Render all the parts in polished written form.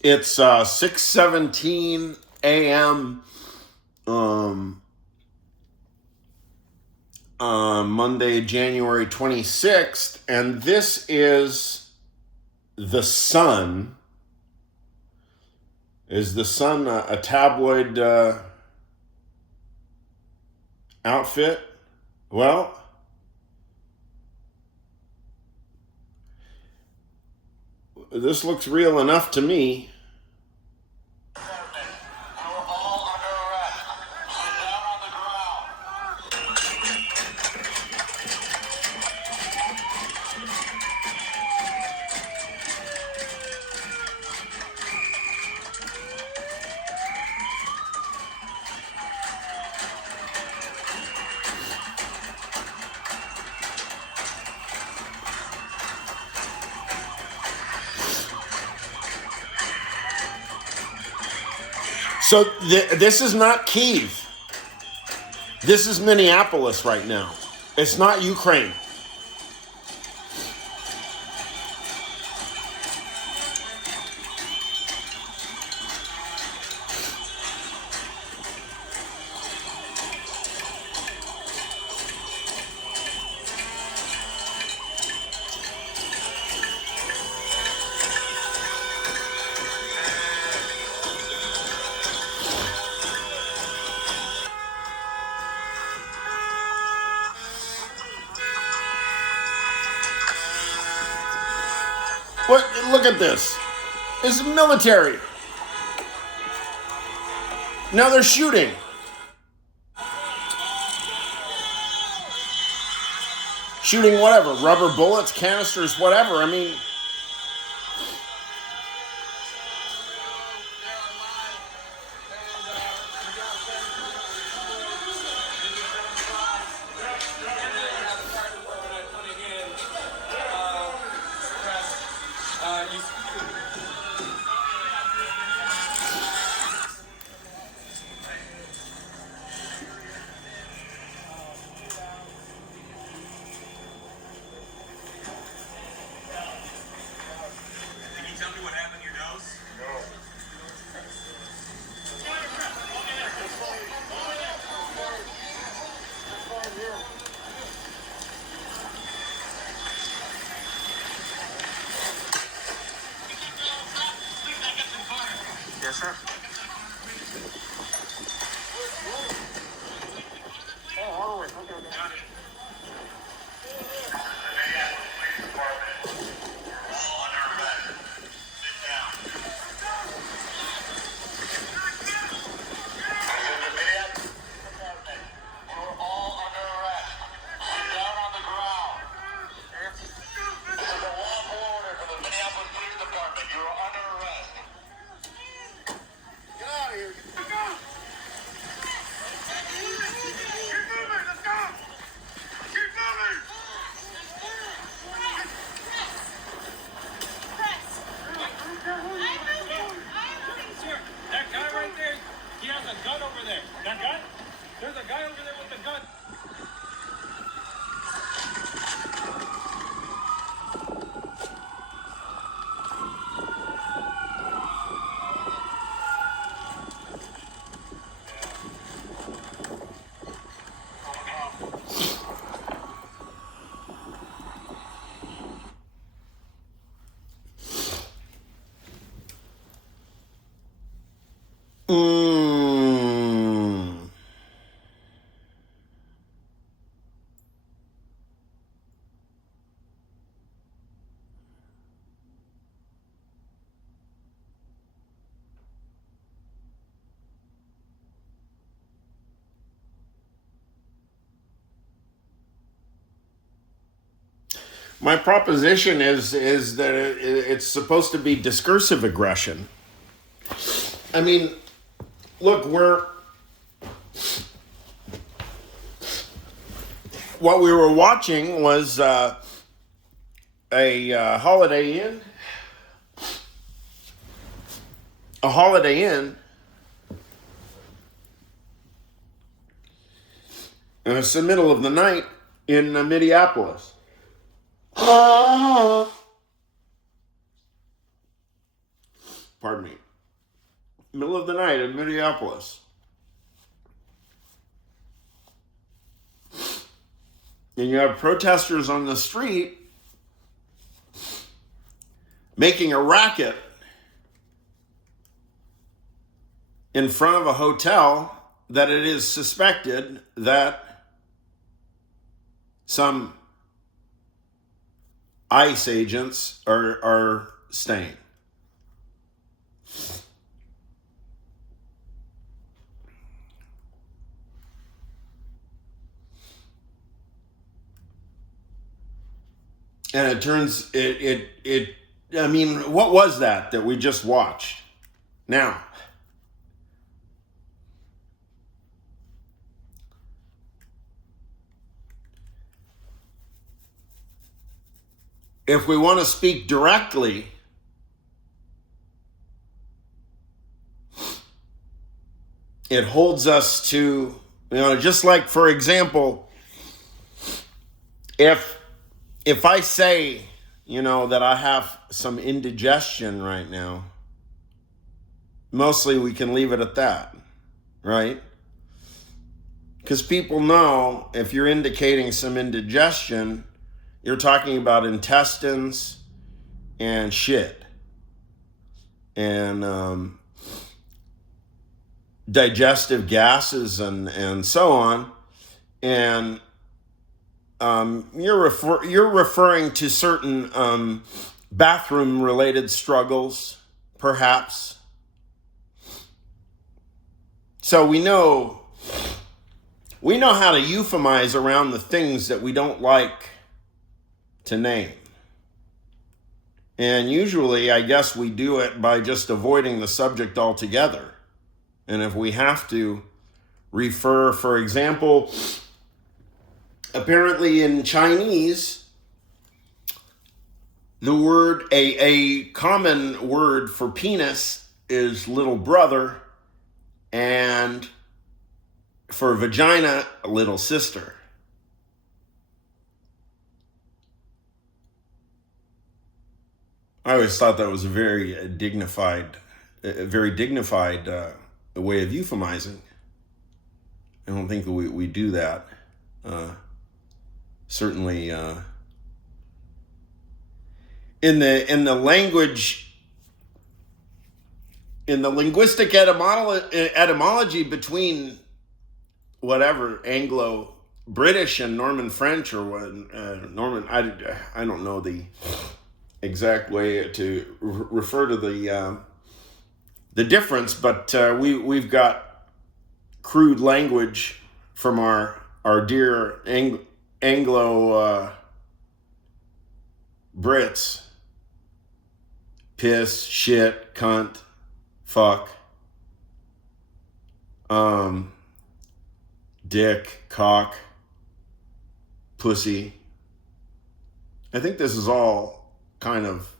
It's 6:17 a.m. Um, Monday, January 26th, and this is The Sun. Is The Sun a tabloid outfit? Well, this looks real enough to me. So this is not Kyiv. This is Minneapolis right now. It's not Ukraine. What? Look at this. It's military. Now they're shooting. Shooting whatever, rubber bullets, canisters, whatever. I mean, yes, sir. Oh, all the way. Okay. Got it. There's a guy over there with a gun. My proposition is that it's supposed to be discursive aggression. I mean, look, what we were watching was a Holiday Inn. A Holiday Inn. And it's the middle of the night in Minneapolis. Pardon me. Middle of the night in Minneapolis. And you have protesters on the street making a racket in front of a hotel that it is suspected that some ICE agents are staying. And it turns I mean, what was that we just watched? Now, if we want to speak directly, it holds us to, just like, for example, if I say, that I have some indigestion right now, mostly we can leave it at that, right? Because people know if you're indicating some indigestion, you're talking about intestines and shit and digestive gases and so on. And you're referring to certain bathroom related struggles, perhaps. So we know how to euphemize around the things that we don't like to name. And usually, I guess we do it by just avoiding the subject altogether. And if we have to refer, for example, apparently in Chinese, the word, a common word for penis is little brother, and for vagina, a little sister. I always thought that was a very dignified way of euphemizing. I don't think that we do that. Certainly, in the language, in the linguistic etymology between whatever Anglo-British and Norman French, or what Norman, I don't know the exact way to refer to the difference, but we've got crude language from our dear Anglo Brits. Piss, shit, cunt, fuck, dick, cock, pussy. I think this is all kind of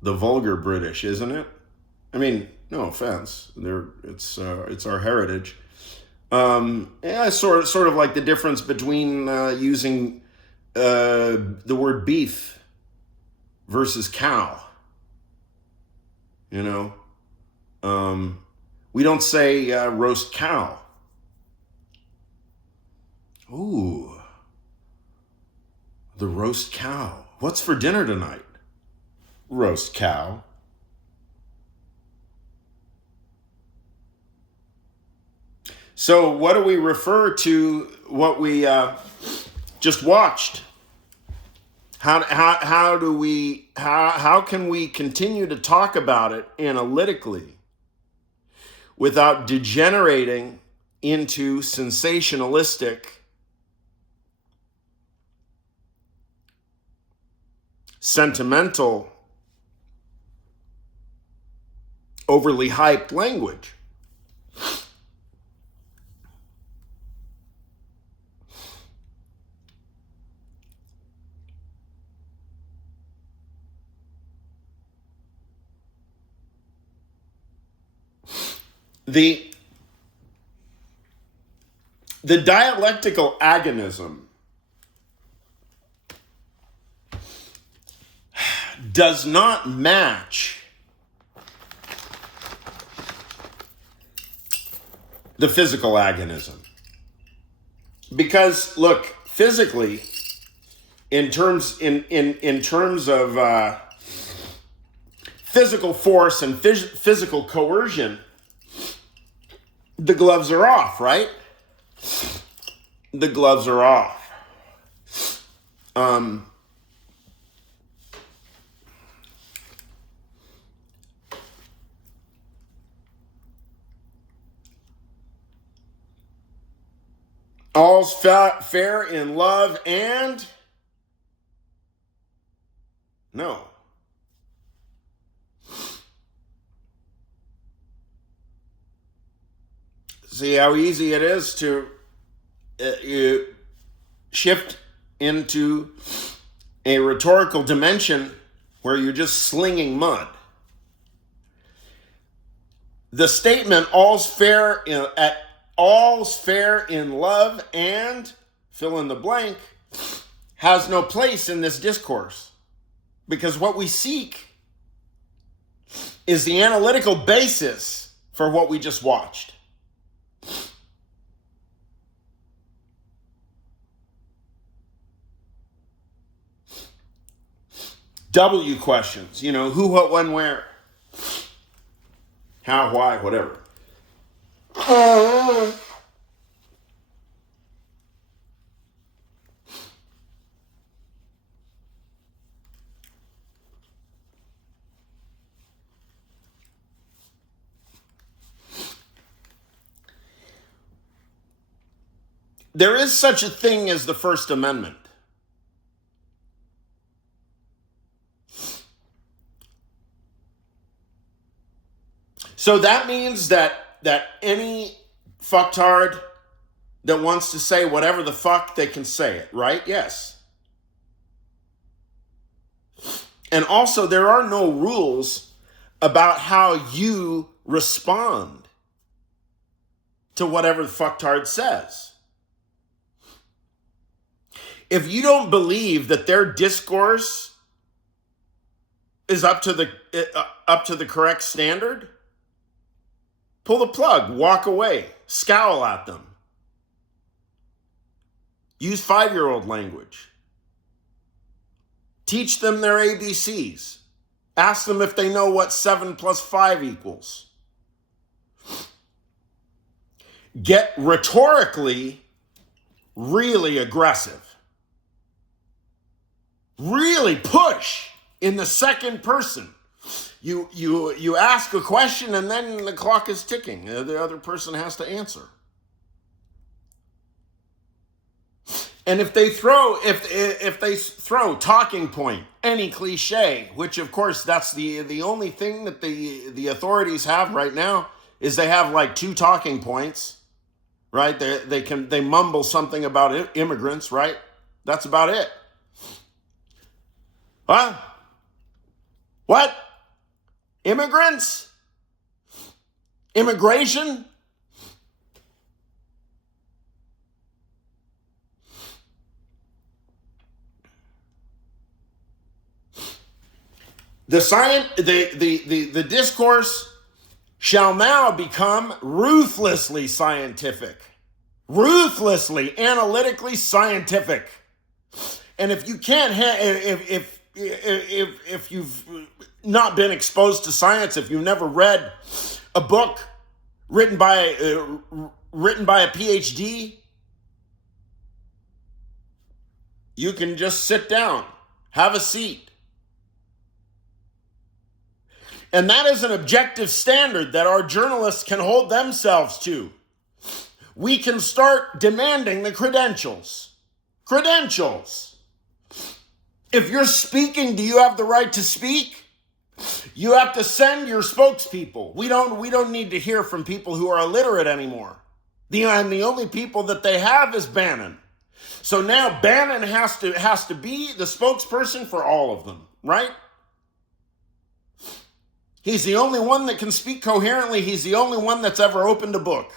the vulgar British, isn't it? I mean, no offense. It's our heritage. Yeah, sort of like the difference between using the word beef versus cow. We don't say roast cow. Ooh, the roast cow. What's for dinner tonight? Roast cow. So what do we refer to what we just watched? How can we continue to talk about it analytically without degenerating into sensationalistic, sentimental, overly hyped language? The dialectical agonism does not match the physical agonism. Because look, physically, in terms of physical force and physical coercion, the gloves are off, right? The gloves are off. All's fair in love and no. See how easy it is to shift into a rhetorical dimension where you're just slinging mud. The statement all's fair in love and fill in the blank has no place in this discourse, because what we seek is the analytical basis for what we just watched. W questions, who, what, when, where, how, why, whatever. There is such a thing as the First Amendment. So that means that any fucktard that wants to say whatever the fuck, they can say it, right? Yes. And also, there are no rules about how you respond to whatever the fucktard says. If you don't believe that their discourse is up to the correct standard, pull the plug, walk away, scowl at them. Use 5-year-old language. Teach them their ABCs. Ask them if they know what 7 + 5 equals. Get rhetorically really aggressive. Really push in the second person. You ask a question and then the clock is ticking. The other person has to answer. And if they throw talking point, any cliche, which of course that's the only thing that the authorities have right now, is they have like 2 talking points, right? They mumble something about immigrants, right? That's about it. Huh? What? Immigrants? Immigration? The discourse shall now become ruthlessly scientific. Ruthlessly, analytically scientific. And if you can't if you've not been exposed to science, if you've never read a book written by a PhD, you can just sit down, have a seat. And that is an objective standard that our journalists can hold themselves to. We can start demanding the credentials. Credentials. If you're speaking, do you have the right to speak? You have to send your spokespeople. We don't need to hear from people who are illiterate anymore. The only people that they have is Bannon. So now Bannon has to be the spokesperson for all of them, right? He's the only one that can speak coherently. He's the only one that's ever opened a book.